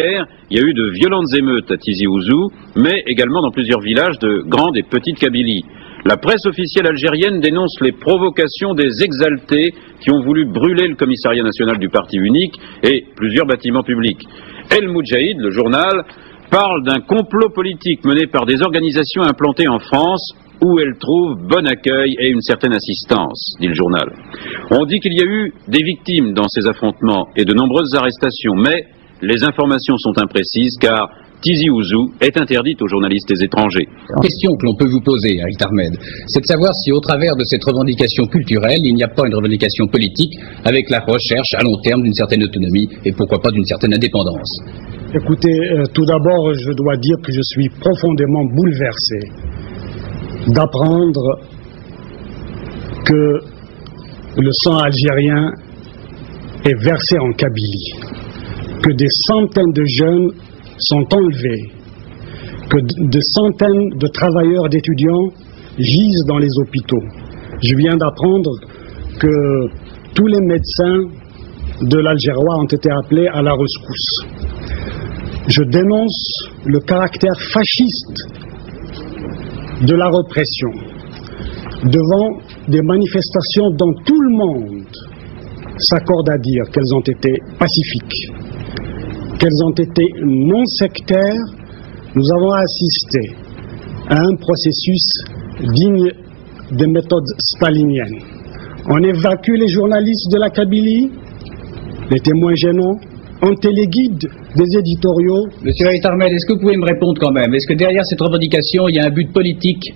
Il y a eu de violentes émeutes à Tizi Ouzou, mais également dans plusieurs villages de Grande et Petite Kabylie. La presse officielle algérienne dénonce les provocations des exaltés qui ont voulu brûler le commissariat national du parti unique et plusieurs bâtiments publics. El Moudjahid, le journal, parle d'un complot politique mené par des organisations implantées en France où elles trouvent bon accueil et une certaine assistance, dit le journal. On dit qu'il y a eu des victimes dans ces affrontements et de nombreuses arrestations, mais les informations sont imprécises car Tizi Ouzou est interdite aux journalistes étrangers. La question que l'on peut vous poser, Eric Tarmed, c'est de savoir si au travers de cette revendication culturelle, il n'y a pas une revendication politique avec la recherche à long terme d'une certaine autonomie et pourquoi pas d'une certaine indépendance. Écoutez, tout d'abord, je dois dire que je suis profondément bouleversé d'apprendre que le sang algérien est versé en Kabylie, que des centaines de jeunes sont enlevés, que de centaines de travailleurs, d'étudiants gisent dans les hôpitaux. Je viens d'apprendre que tous les médecins de l'Algérois ont été appelés à la rescousse. Je dénonce le caractère fasciste de la répression devant des manifestations dont tout le monde s'accorde à dire qu'elles ont été pacifiques, qu'elles ont été non sectaires. Nous avons assisté à un processus digne des méthodes staliniennes. On évacue les journalistes de la Kabylie, les témoins gênants, on téléguide des éditoriaux. Monsieur Eric Tarmed, est-ce que vous pouvez me répondre quand même? Est-ce que derrière cette revendication, il y a un but politique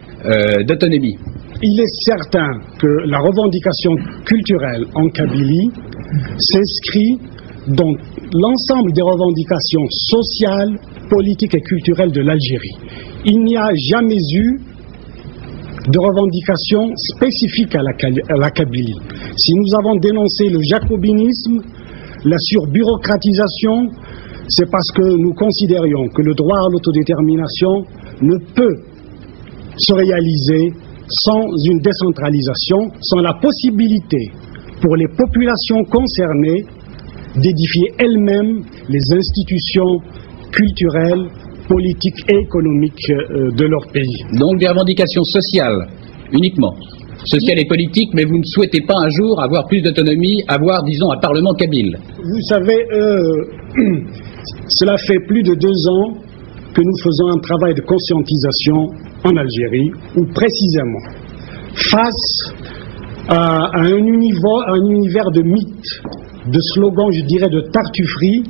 d'autonomie? Il est certain que la revendication culturelle en Kabylie s'inscrit dans l'ensemble des revendications sociales, politiques et culturelles de l'Algérie. Il n'y a jamais eu de revendication spécifique à la Kabylie. Si nous avons dénoncé le jacobinisme, la surbureaucratisation, c'est parce que nous considérions que le droit à l'autodétermination ne peut se réaliser sans une décentralisation, sans la possibilité pour les populations concernées d'édifier elles-mêmes les institutions culturelles, politiques et économiques de leur pays. Donc des revendications sociales uniquement, sociales et politiques, mais vous ne souhaitez pas un jour avoir plus d'autonomie, avoir, disons, un parlement kabyle? Vous savez, cela fait plus de 2 ans que nous faisons un travail de conscientisation en Algérie, où précisément, face à un univers de mythes, de slogans, je dirais, de tartufferie,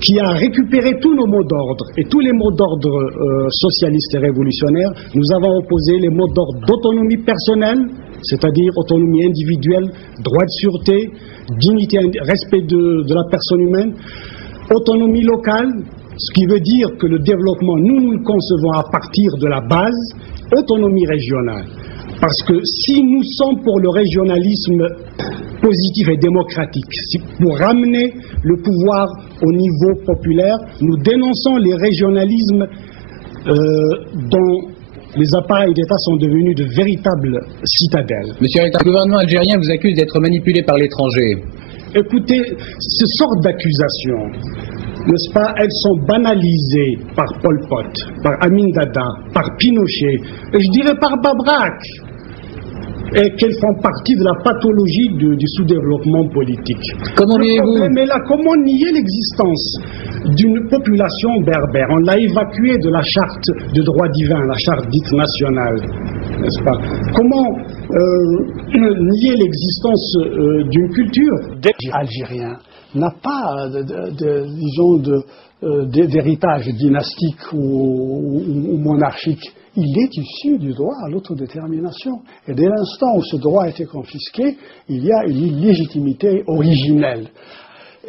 qui a récupéré tous nos mots d'ordre et tous les mots d'ordre socialistes et révolutionnaires, nous avons opposé les mots d'ordre d'autonomie personnelle, c'est-à-dire autonomie individuelle, droit de sûreté, dignité, respect de la personne humaine, autonomie locale, ce qui veut dire que le développement, nous le concevons à partir de la base, autonomie régionale. Parce que si nous sommes pour le régionalisme positif et démocratique, si pour ramener le pouvoir au niveau populaire, nous dénonçons les régionalismes dont les appareils d'État sont devenus de véritables citadelles. Monsieur le gouvernement algérien vous accuse d'être manipulé par l'étranger. Écoutez, ce sort d'accusations, n'est-ce pas, elles sont banalisées par Pol Pot, par Amin Dada, par Pinochet, et je dirais par Babrak, et qu'elles font partie de la pathologie du sous-développement politique. Comment niez-vous? Mais là, comment nier l'existence d'une population berbère? On l'a évacuée de la charte de droit divin, la charte dite nationale, n'est-ce pas? Comment nier l'existence d'une culture? Algérien n'a pas, disons, d'héritage dynastique ou monarchique. Il est issu du droit à l'autodétermination. Et dès l'instant où ce droit a été confisqué, il y a une illégitimité originelle.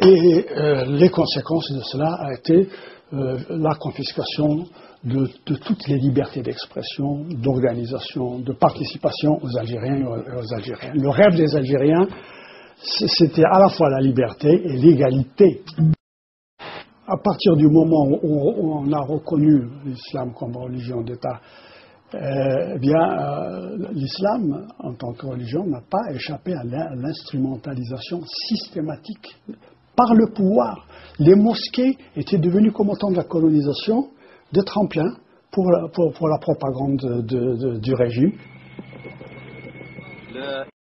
Et les conséquences de cela a été la confiscation de toutes les libertés d'expression, d'organisation, de participation aux Algériens et aux Algériennes. Le rêve des Algériens, c'était à la fois la liberté et l'égalité. À partir du moment où on a reconnu l'islam comme religion d'État, l'islam, en tant que religion, n'a pas échappé à l'instrumentalisation systématique par le pouvoir. Les mosquées étaient devenues, comme au temps de la colonisation, des tremplins pour la propagande du régime.